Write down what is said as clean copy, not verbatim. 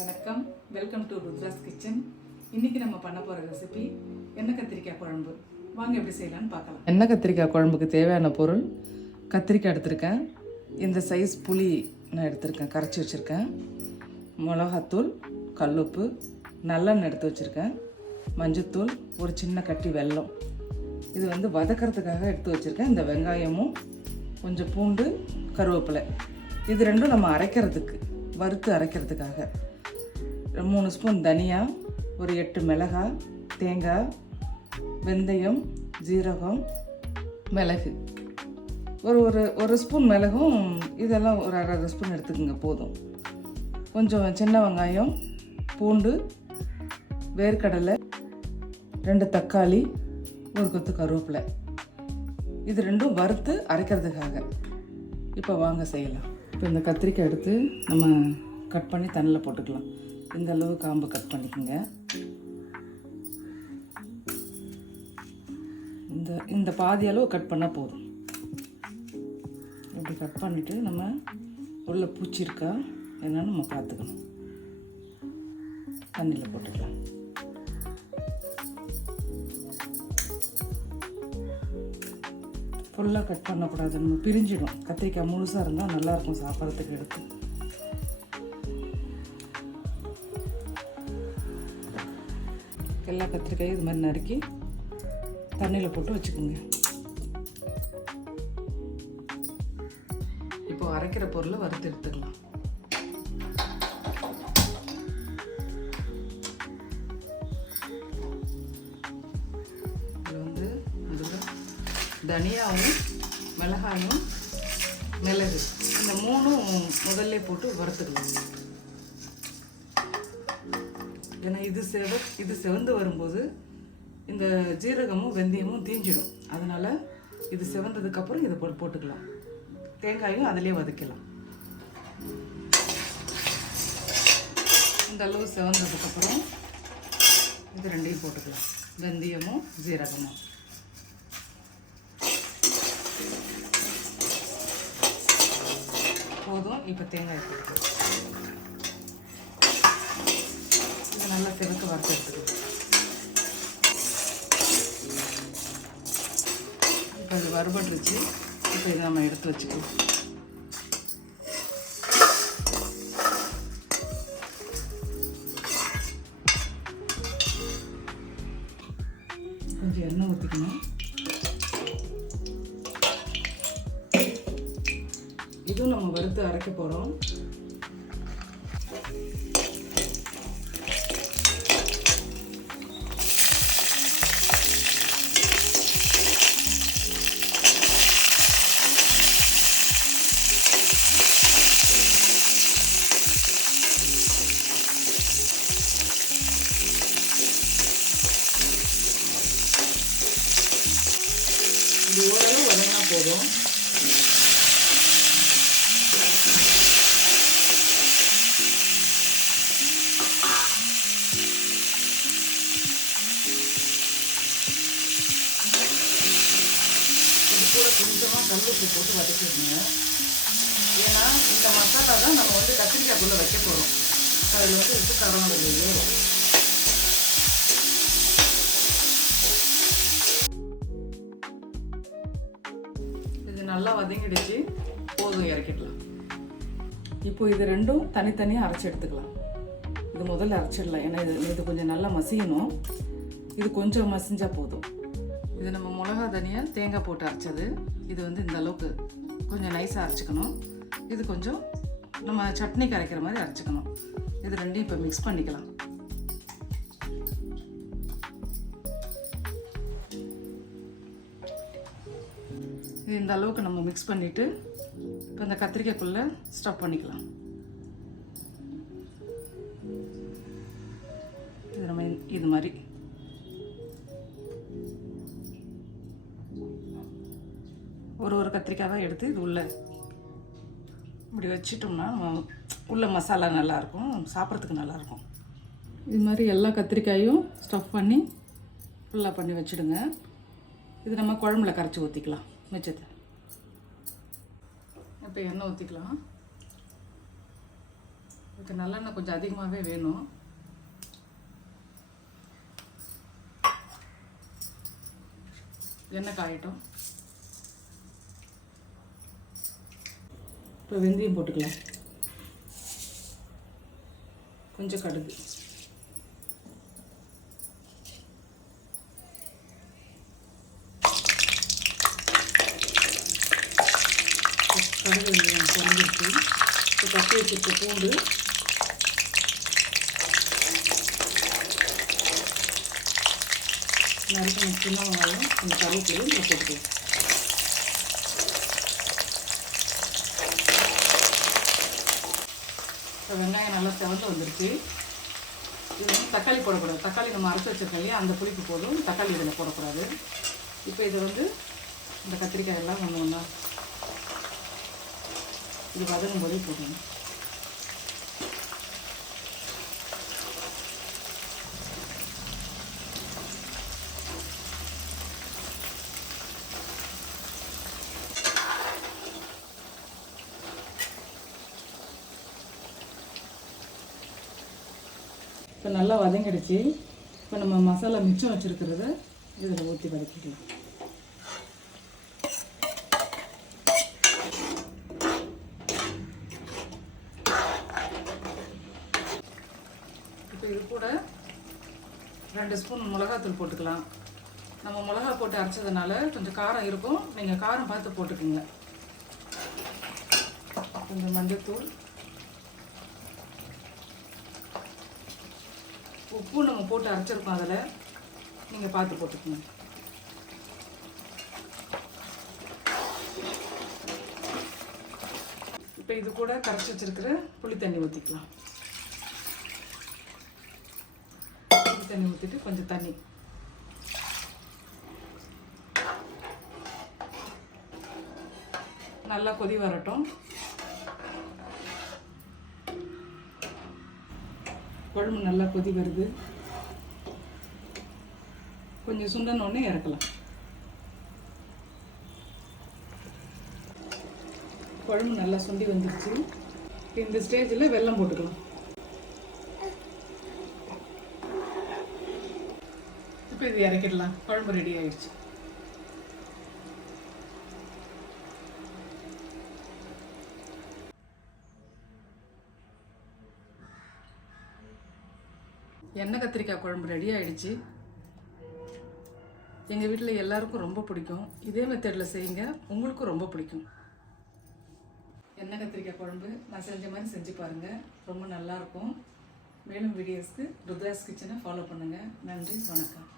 வணக்கம், welcome to Rudra's kitchen. இன்றைக்கி நம்ம பண்ண போகிற ரெசிபி எண்ணெய் கத்திரிக்காய் குழம்பு. வாங்க எப்படி செய்யலான்னு பார்க்கலாம். எண்ணெய் கத்திரிக்காய் குழம்புக்கு தேவையான பொருள்: கத்திரிக்காய் எடுத்திருக்கேன், இந்த சைஸ் புளி நான் எடுத்திருக்கேன், கரைச்சி வச்சுருக்கேன், மிளகாத்தூள், கல்லுப்பு, நல்லெண்ணெய் எடுத்து வச்சுருக்கேன், மஞ்சத்தூள், ஒரு சின்ன கட்டி வெல்லம். இது வதக்கிறதுக்காக எடுத்து வச்சுருக்கேன். இந்த வெங்காயமும் கொஞ்சம் பூண்டு, கருவேப்பிலை, இது ரெண்டும் நம்ம அரைக்கிறதுக்கு, வறுத்து அரைக்கிறதுக்காக. 3 ஸ்பூன் தனியா, ஒரு 8 மிளகாய், தேங்காய், வெந்தயம், ஜீரகம், மிளகு, ஒரு ஸ்பூன் மிளகும், இதெல்லாம் ஒரு அரை ஸ்பூன் எடுத்துக்கோங்க போதும். கொஞ்சம் சின்ன வெங்காயம், பூண்டு, வேர்க்கடலை, 2 தக்காளி, ஒரு கொத்து கருவேப்பிலை, இது ரெண்டும் வறுத்து அரைக்கிறதுக்காக. இப்போ வாங்க செய்யலாம். இப்போ இந்த கத்திரிக்காய் எடுத்து நம்ம கட் பண்ணி தண்ணியில் போட்டுக்கலாம். இந்த அளவு காம்பு கட் பண்ணிக்கோங்க. இந்த பாதி அளவு கட் பண்ணால் போதும். இப்படி கட் பண்ணிவிட்டு நம்ம உள்ள பூச்சி இருக்கா என்னன்னு நம்ம பார்த்துக்கணும். தண்ணியில் போட்டுக்கலாம். ஃபுல்லாக கட் பண்ணக்கூடாது, நம்ம பிரிஞ்சிடும். கத்திரிக்காய் முழுசாக இருந்தால் நல்லாயிருக்கும் சாப்பிட்றதுக்கு. எடுத்து எல்லா கத்திரிக்காயும் இது மாதிரி நறுக்கி தண்ணியில் போட்டு வச்சுக்கோங்க. இப்போ அரைக்கிற பொருளை வறுத்து எடுத்துக்கலாம். தனியாவும் மிளகாயும் மிளகு இந்த 3ம் முதல்ல போட்டு வறுத்துக்கலாம். ஏன்னா இது செவந்து வரும்போது இந்த ஜீரகமும் வெந்தயமும் தீஞ்சிடும். அதனால் இது செவந்ததுக்கப்புறம் இதை போட்டுக்கலாம். தேங்காயும் அதிலே வதக்கலாம். இந்த அளவு செவந்ததுக்கப்புறம் இது ரெண்டையும் போட்டுக்கலாம். வெந்தயமும் ஜீரகமும் போதும். இப்போ தேங்காய் போட்டுக்கலாம். இது நல்லா செவக்க வறுத்து எடுத்துக்கலாம். இப்போ இது வறுபட்டுருச்சு. இப்போ இதை நம்ம எடுத்து வச்சுக்கலாம். கொஞ்சம் எண்ணெய் ஊற்றிக்கணும். இதுவும் நம்ம வறுத்து அரைக்க போகிறோம். இது ஓரளவு வதங்கினா போதும். கூட கொஞ்சமாக கல்லுப்பு போட்டு வதக்கிடுங்க. ஏன்னா இந்த மசாலா தான் நம்ம கத்திரிக்காய்க்குள்ளே வைக்க போகிறோம். அதில் எடுத்து காரம் இல்லையே. இது நல்லா வதங்கிடுச்சு, போதும், இறக்கிடலாம். இப்போ இது ரெண்டும் தனித்தனியாக அரைச்சி எடுத்துக்கலாம். இது முதல்ல அரைச்சிடலாம். ஏன்னா இது கொஞ்சம் நல்லா மசியணும். இது கொஞ்சம் மசிஞ்சால் போதும். இது நம்ம மிளகா, தனியாக, தேங்காய் போட்டு அரைச்சது. இது இந்த அளவுக்கு கொஞ்சம் நைஸாக அரைச்சிக்கணும். இது கொஞ்சம் நம்ம சட்னிக்கு அரைக்கிற மாதிரி அரைச்சிக்கணும். இது ரெண்டையும் இப்போ மிக்ஸ் பண்ணிக்கலாம். இது இந்த அளவுக்கு நம்ம மிக்ஸ் பண்ணிவிட்டு இப்போ இந்த கத்திரிக்காய்க்குள்ளே ஸ்டஃப் பண்ணிக்கலாம். இது நம்ம இது மாதிரி ஒரு கத்திரிக்காய் தான் எடுத்து இது உள்ளே இப்படி வச்சிட்டோம்னா உள்ள மசாலா நல்லாயிருக்கும், சாப்பிட்றதுக்கு நல்லாயிருக்கும். இது மாதிரி எல்லா கத்திரிக்காயும் ஸ்டஃப் பண்ணி ஃபுல்லாக பண்ணி வச்சுடுங்க. இது நம்ம குழம்புல கரைச்சி ஊற்றிக்கலாம் மிச்சத்தை. இப்போ எண்ணெய் ஊற்றிக்கலாம். இதுக்கு நல்லெண்ணெய் கொஞ்சம் அதிகமாகவே வேணும். எண்ணெய் காயட்டும். இப்போ வெந்தயம் போட்டுக்கலாம், கொஞ்சம் கடுகு, கடுகு வெந்தயம் குறைஞ்சிருக்கு. இப்போ தட்டி வச்சுருக்க பூண்டு, நறுக்கின சின்ன வெங்காயம், கொஞ்சம் கருவேப்பிலை இதில் போட்டுக்கலாம். இப்போ வெங்காயம் நல்லா செவந்து வந்துருச்சு. இது வந்து தக்காளி போடக்கூடாது. தக்காளி நம்ம அரைச்சி வச்சிருக்கோம் இல்லையா, அந்த புளிப்பு போதும். தக்காளி இதில் போடக்கூடாது. இப்போ இது வந்து இந்த கத்திரிக்காய் எல்லாம் ஒன்று ஒன்றா இது வதங்கும் போதே போடணும். இப்போ நல்லா வதங்கிடுச்சு. இப்போ நம்ம மசாலா மிச்சம் வச்சுருக்கிறத இதில் ஊற்றி வதக்கிக்கலாம். இப்போ இது கூட 2 ஸ்பூன் மிளகாத்தூள் போட்டுக்கலாம். நம்ம மிளகா போட்டு அரைச்சதுனால கொஞ்சம் காரம் இருக்கும், நீங்கள் காரம் பார்த்து போட்டுக்கோங்க. கொஞ்சம் மஞ்சள்தூள், உப்பு நம்ம போட்டு அரைச்சிருக்கோம், அதில் நீங்கள் பார்த்து போட்டுக்கோங்க. இப்போ இது கூட கரைச்சி வச்சிருக்கிற புளி தண்ணி ஊற்றிக்கலாம். புளி தண்ணி ஊற்றிட்டு கொஞ்சம் தண்ணி, நல்லா கொதி வரட்டும். குழம்பு நல்லா கொதி வருது. கொஞ்சம் சுண்டனோடனே இறக்கலாம். குழம்பு நல்லா சுண்டி வந்துருச்சு. இந்த ஸ்டேஜில் வெல்லம் போட்டுக்கலாம். இப்போ இது இறக்கிடலாம். குழம்பு ரெடி ஆயிடுச்சு. எண்ணெய் கத்திரிக்காய் குழம்பு ரெடி ஆகிடுச்சு. எங்கள் வீட்டில் எல்லாருக்கும் ரொம்ப பிடிக்கும். இதே மெத்தடில் செய்யுங்க, உங்களுக்கும் ரொம்ப பிடிக்கும். எண்ணெய் கத்திரிக்காய் குழம்பு நான் செஞ்ச மாதிரி செஞ்சு பாருங்கள், ரொம்ப நல்லாயிருக்கும். மேலும் வீடியோஸ்க்கு ருத்ராஸ் கிச்சனை ஃபாலோ பண்ணுங்கள். நன்றி, வணக்கம்.